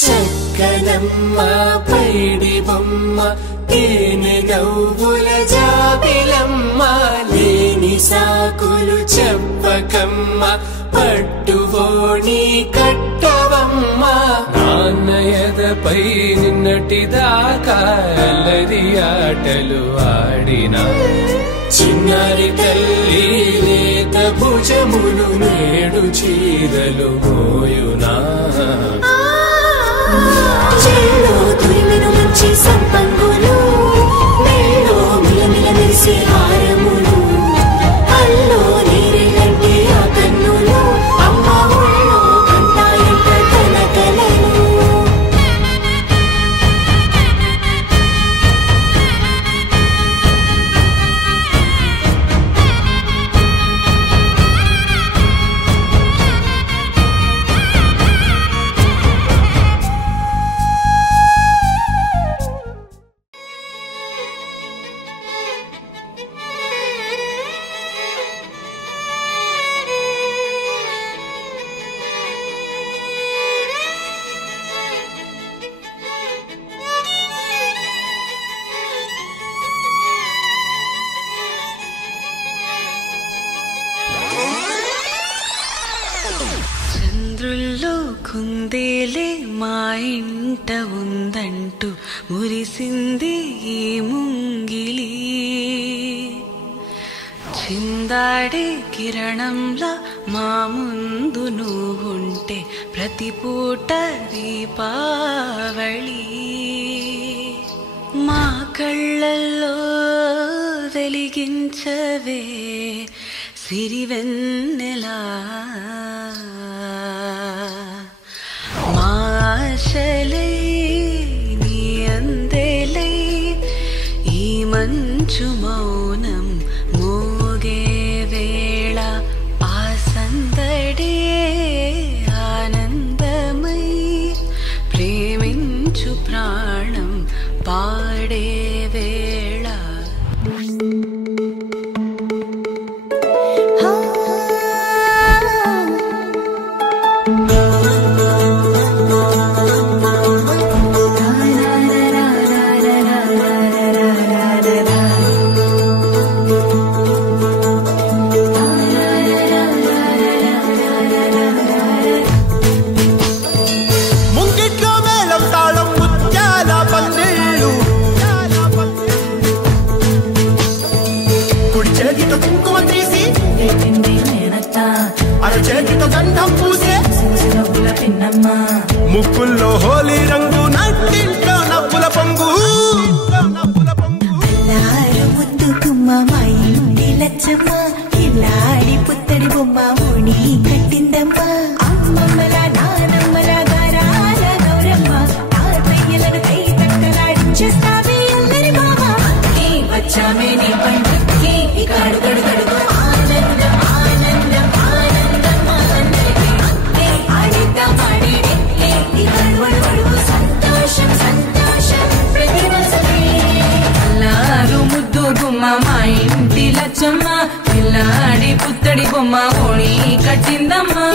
చక్కనమ్మ పైడి బొమ్మ తేనె నవ్వుల జాబిలమ్మ లేని సాకులు చెప్పకమ్మ పట్టువోణి కట్టవమ్మ నాన్నయదపై నిన్నటిదాకా అల్లరి ఆటలు ఆడినా చిన్నారి తల్లి లేత భుజములు నేడు చీరలు మోయునా చెల్లో తురిమిను మంచి సంపంగులు మెల్లో మిలమిల మెరిసే హారములు అల్లో నీరెలంటే ఆ కన్నులు అమ్మ ఒళ్ళో కంటాయంట తన కలను చంద్రుల్లో కుందేలే మా ఇంట ఉందంటూ మురిసింది ఈ ముంగిలి చిందాడే కిరణంలా మా ముందు నువ్వుంటే ప్రతి పూట దీపావళి మా కళ్ళల్లో వెలిగించవే సిరివెన్నెలా మా ఆశలై నీ అందెలై ఈ మంచు మౌనం మోగే వేళ ఆ సందడే ఆనందమై ప్రేమించు ప్రాణం పాడే వేళ ముక్కుల్లో హోలీ రంగు నట్టింట్లో నవ్వుల పొంగు ముద్దు గుమ్మ మా ఇంటి లచ్చమ్మ ఇల్లాడి పుత్తడి బొమ్మ ఓణి కట్టిందమ్మ అమ్మమ్మల నానమ్మల గారాల గౌరమ్మ తాతయ్యలను కై తక్కలాడించేస్తావే అందరి మామ వచ్చామే నీ పండుక్కి ఇక అడుగడు గడుగు ఆనందం ఆనందం ఆనందం ఆనందమే ఆడిద్దాం ఆడిడే ఇక అడుగడు సంతోషం సంతోషం ప్రతివసమే అల్లారు ముద్దు గుమ్మ మా ఇంటి లచ్చమ్మ పిల్లాడి పుత్తడి బొమ్మ ఓణి కట్టిందమ్మా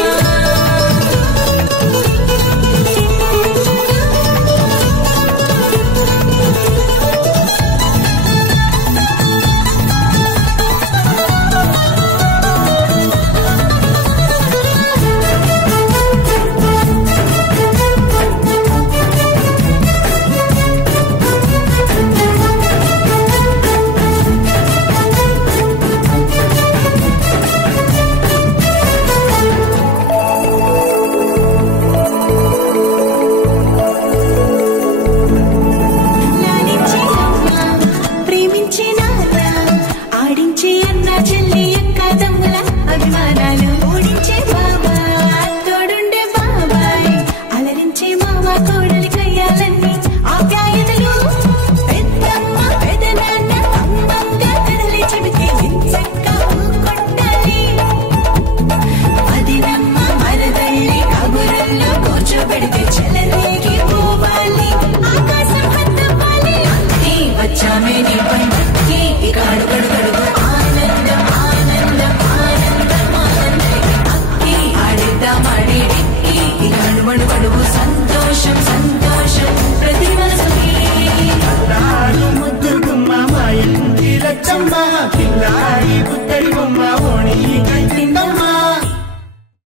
బొమ్మ కిల్లాడి పుత్తడి బొమ్మ